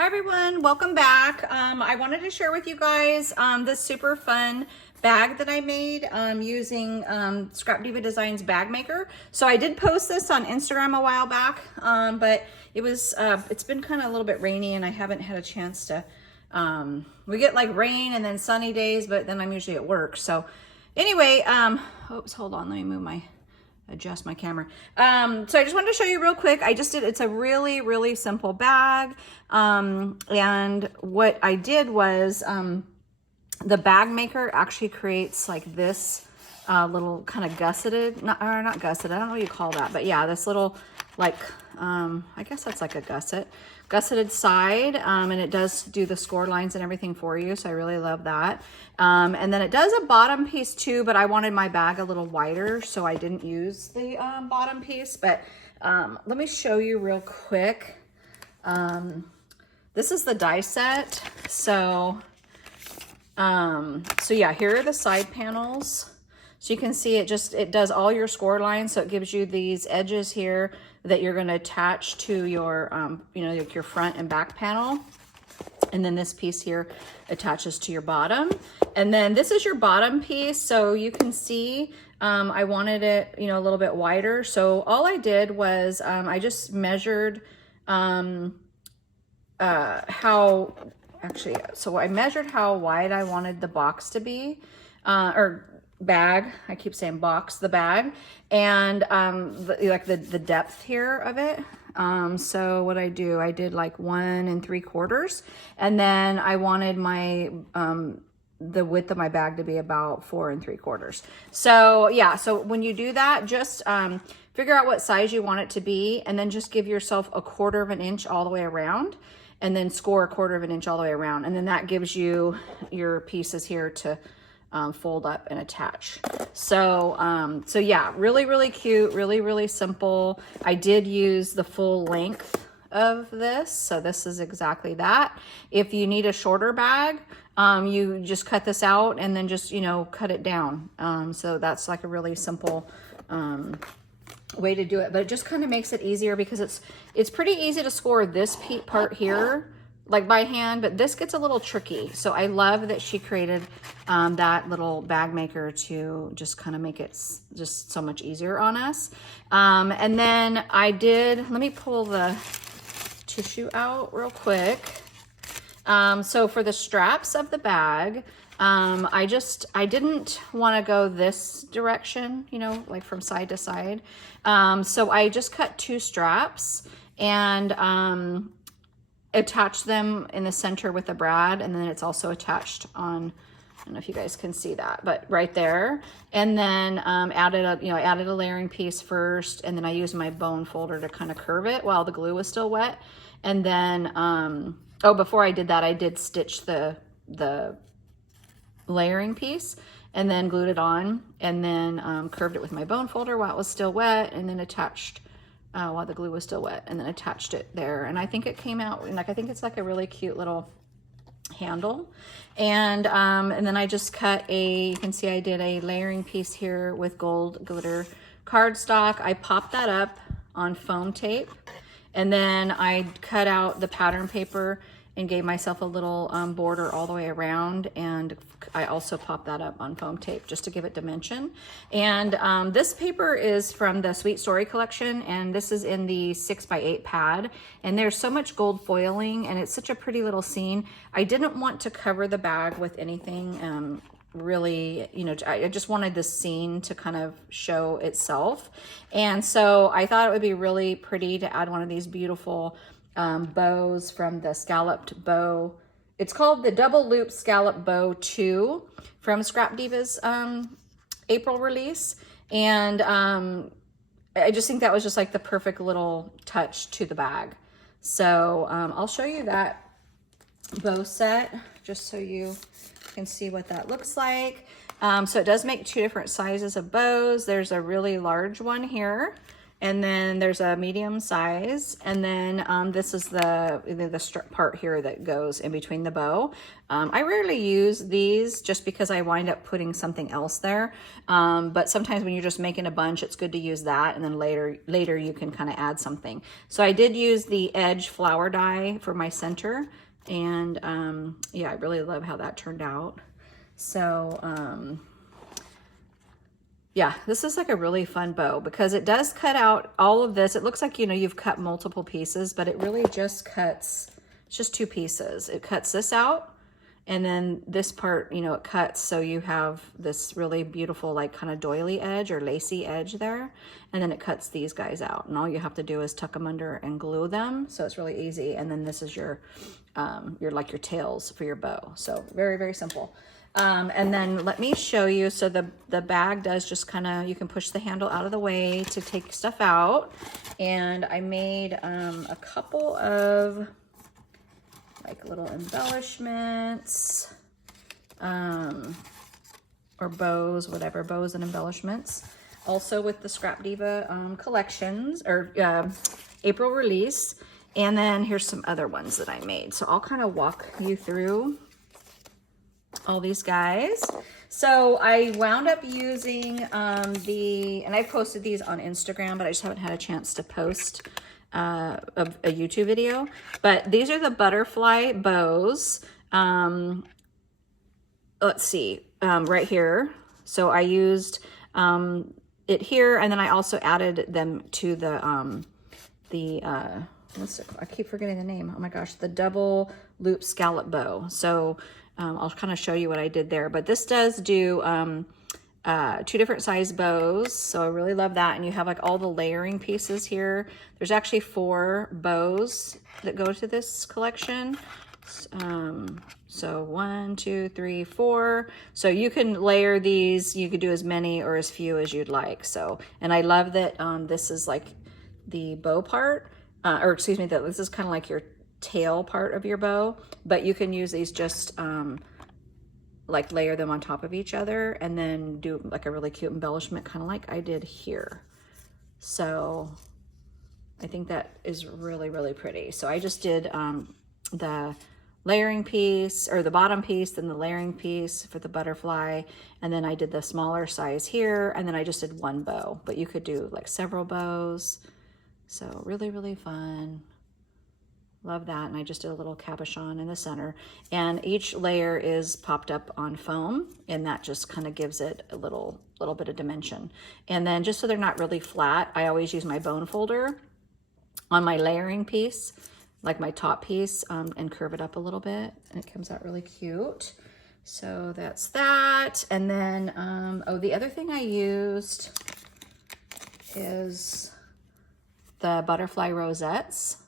Hi everyone, welcome back. I wanted to share with you guys this super fun bag that I made using Scrap Diva Designs bag maker. So I did post this on Instagram a while back, but it's been kind of a little bit rainy and I haven't had a chance to, we get like rain and then sunny days, but then I'm usually at work. So anyway, oops, hold on, let me adjust my camera. So I just wanted to show you real quick. It's a really, really simple bag. And what I did was, the bag maker actually creates like this, little kind of gusseted, not gusseted, I don't know what you call that, but yeah, this little like, I guess that's like a gusseted side. And it does do the score lines and everything for you. So I really love that. And then it does a bottom piece too, but I wanted my bag a little wider, so I didn't use the bottom piece. But let me show you real quick. This is the die set. So yeah, here are the side panels. So you can see it does all your score lines. So it gives you these edges here that you're going to attach to your, like your front and back panel. And then this piece here attaches to your bottom. And then this is your bottom piece. So you can see, I wanted it, a little bit wider. So all I did was, I just measured, so I measured how wide I wanted the box to be, or bag, I keep saying box, the bag, and the depth here of it. So what I did like 1 3/4, and then I wanted my the width of my bag to be about 4 3/4. So yeah, so when you do that, just figure out what size you want it to be, and then just give yourself 1/4 of an inch all the way around, and then score 1/4 of an inch all the way around, and then that gives you your pieces here to fold up and attach. So yeah, really, really cute, really, really simple. I did use the full length of this. So this is exactly that. If you need a shorter bag, you just cut this out and then just, cut it down. So that's like a really simple, way to do it, but it just kind of makes it easier because it's pretty easy to score this part here, like by hand, but this gets a little tricky. So I love that she created that little bag maker to just kind of make it just so much easier on us. And then let me pull the tissue out real quick. So for the straps of the bag, I didn't want to go this direction, like from side to side. So I just cut 2 straps and, attach them in the center with a brad, and then it's also attached on, I don't know if you guys can see that, but right there. And then added a layering piece first, and then I used my bone folder to kind of curve it while the glue was still wet. And then before I did that, I did stitch the layering piece and then glued it on, and then curved it with my bone folder while it was still wet, and then attached while the glue was still wet, and then attached it there. And I think it came out, I think it's like a really cute little handle. And then I just cut you can see I did a layering piece here with gold glitter cardstock. I popped that up on foam tape, and then I cut out the pattern paper and gave myself a little border all the way around, and I also popped that up on foam tape just to give it dimension. And this paper is from the Sweet Story collection, and this is in the 6x8 pad, and there's so much gold foiling, and it's such a pretty little scene. I didn't want to cover the bag with anything really, I just wanted this scene to kind of show itself. And so I thought it would be really pretty to add one of these beautiful bows from the Scalloped Bow. It's called the Double Loop Scalloped Bow 2 from Scrap Diva's April release. And I just think that was just like the perfect little touch to the bag. So I'll show you that bow set just so you can see what that looks like. So it does make 2 different sizes of bows. There's a really large one here. And then there's a medium size. And then this is the strip part here that goes in between the bow. I rarely use these just because I wind up putting something else there. But sometimes when you're just making a bunch, it's good to use that. And then later you can kind of add something. So I did use the edge flower die for my center. And yeah, I really love how that turned out. So yeah, this is like a really fun bow because it does cut out all of this. It looks like, you know, you've cut multiple pieces, but it really just cuts, it's just 2 pieces. It cuts this out, and then this part, you know, it cuts so you have this really beautiful like kind of doily edge or lacy edge there, and then it cuts these guys out, and all you have to do is tuck them under and glue them, so it's really easy. And then this is your like your tails for your bow. So very, very simple. And then let me show you. So the bag does just kind of, you can push the handle out of the way to take stuff out. And I made a couple of like little embellishments, or bows, whatever, bows and embellishments. Also with the Scrap Diva collections, or April release. And then here's some other ones that I made. So I'll kind of walk you through all these guys. So I wound up using and I posted these on Instagram, but I just haven't had a chance to post a YouTube video. But these are the butterfly bows. Let's see, right here. So I used it here, and then I also added them to the I keep forgetting the name. Oh my gosh, the double loop scallop bow. So I'll kind of show you what I did there, but this does do 2 different size bows. So I really love that. And you have like all the layering pieces here. There's actually 4 bows that go to this collection. So 1, 2, 3, 4. So you can layer these. You could do as many or as few as you'd like. So, and I love that this is like the bow part, or excuse me, that this is kind of like your tail part of your bow, but you can use these just like layer them on top of each other and then do like a really cute embellishment, kind of like I did here. So I think that is really, really pretty. So I just did the layering piece, or the bottom piece, then the layering piece for the butterfly, and then I did the smaller size here, and then I just did 1 bow, but you could do like several bows. So really, really fun. Love that. And I just did a little cabochon in the center, and each layer is popped up on foam, and that just kind of gives it a little bit of dimension. And then just so they're not really flat, I always use my bone folder on my layering piece, like my top piece, and curve it up a little bit, and it comes out really cute. So that's that. And then, oh, the other thing I used is the butterfly rosettes.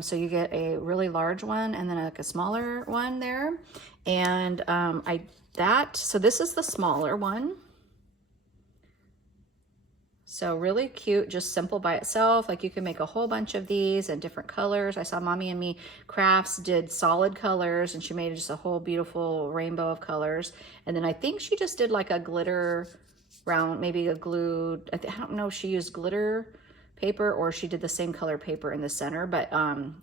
So you get a really large one and then like a smaller one there. And so this is the smaller one. So really cute, just simple by itself. Like you can make a whole bunch of these in different colors. I saw Mommy and Me Crafts did solid colors, and she made just a whole beautiful rainbow of colors. And then I think she just did like a glitter round, maybe a glued, I don't know if she used glitter paper or she did the same color paper in the center, but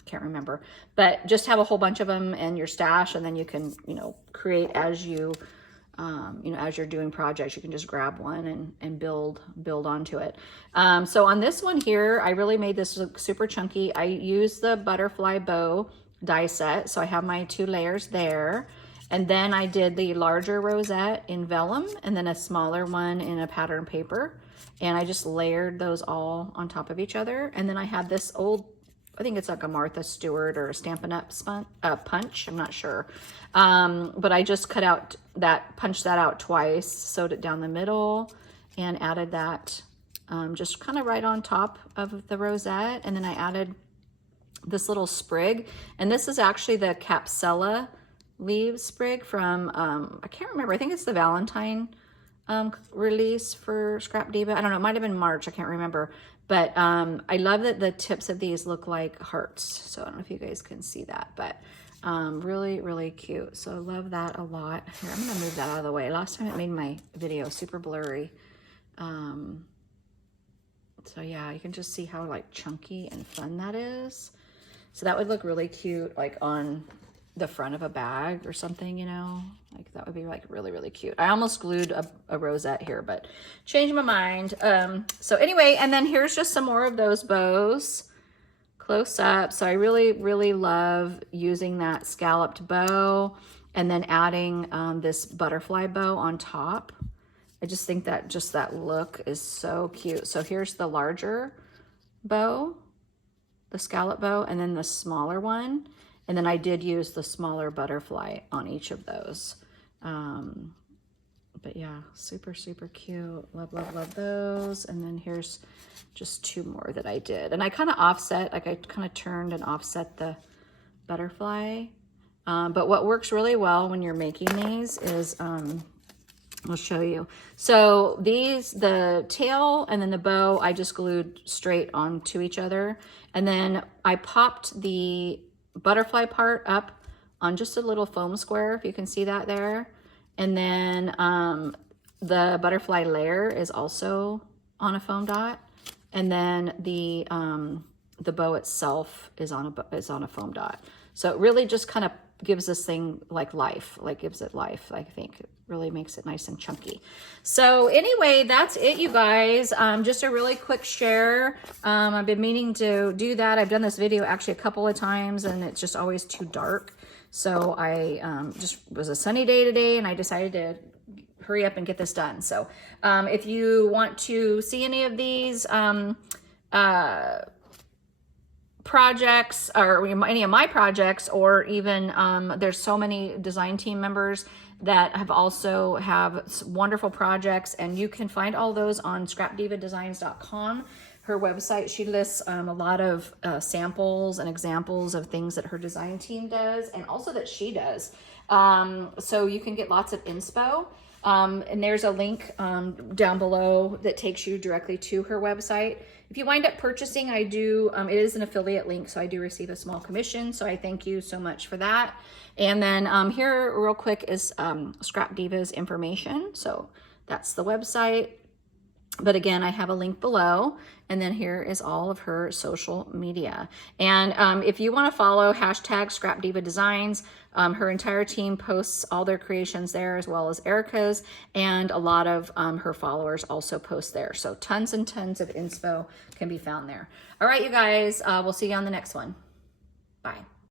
can't remember. But just have a whole bunch of them in your stash, and then you can, you know, create as you, you know, as you're doing projects. You can just grab one and build onto it. So on this one here, I really made this look super chunky. I used the butterfly bow die set, so I have my 2 layers there. And then I did the larger rosette in vellum, and then a smaller one in a pattern paper. And I just layered those all on top of each other. And then I had this old, I think it's like a Martha Stewart or a Stampin' Up! Punch, I'm not sure. But I just cut out that, punched that out twice, sewed it down the middle, and added that just kind of right on top of the rosette. And then I added this little sprig. And this is actually the Capsella leaf sprig from, I can't remember, I think it's the Valentine release for Scrap Diva. I don't know, it might have been March, I can't remember. But I love that the tips of these look like hearts. So I don't know if you guys can see that, but really, really cute. So I love that a lot. Here, I'm gonna move that out of the way. Last time it made my video super blurry. So yeah, you can just see how like chunky and fun that is. So that would look really cute like on the front of a bag or something, you know, like that would be like really, really cute. I almost glued a rosette here, but changed my mind. So anyway, and then here's just some more of those bows close up. So I really, really love using that scalloped bow and then adding this butterfly bow on top. I just think that just that look is so cute. So here's the larger bow, the scallop bow, and then the smaller one. And then I did use the smaller butterfly on each of those. But yeah, super, super cute. Love, love, love those. And then here's just 2 more that I did. And I kind of offset, like I kind of turned and offset the butterfly. But what works really well when you're making these is, I'll show you. So these, the tail and then the bow, I just glued straight onto each other. And then I popped the butterfly part up on just a little foam square, if you can see that there. And then the butterfly layer is also on a foam dot. And then the bow itself is on a foam dot. So it really just kind of gives this thing like life, like gives it life. I think it really makes it nice and chunky. So anyway, that's it, you guys. Just a really quick share. I've been meaning to do that. I've done this video actually a couple of times and it's just always too dark. So I just was a sunny day today and I decided to hurry up and get this done. So if you want to see any of these projects or any of my projects, or even there's so many design team members that have also have wonderful projects, and you can find all those on scrapdivadesigns.com. Her website, she lists a lot of samples and examples of things that her design team does and also that she does. So you can get lots of inspo. And there's a link down below that takes you directly to her website. If you wind up purchasing, I do, it is an affiliate link, so I do receive a small commission. So I thank you so much for that. And then here real quick is Scrap Diva's information. So that's the website. But again, I have a link below, and then here is all of her social media. And if you want to follow hashtag Scrap Diva Designs, her entire team posts all their creations there, as well as Erica's, and a lot of her followers also post there. So tons and tons of inspo can be found there. All right, you guys, we'll see you on the next one. Bye.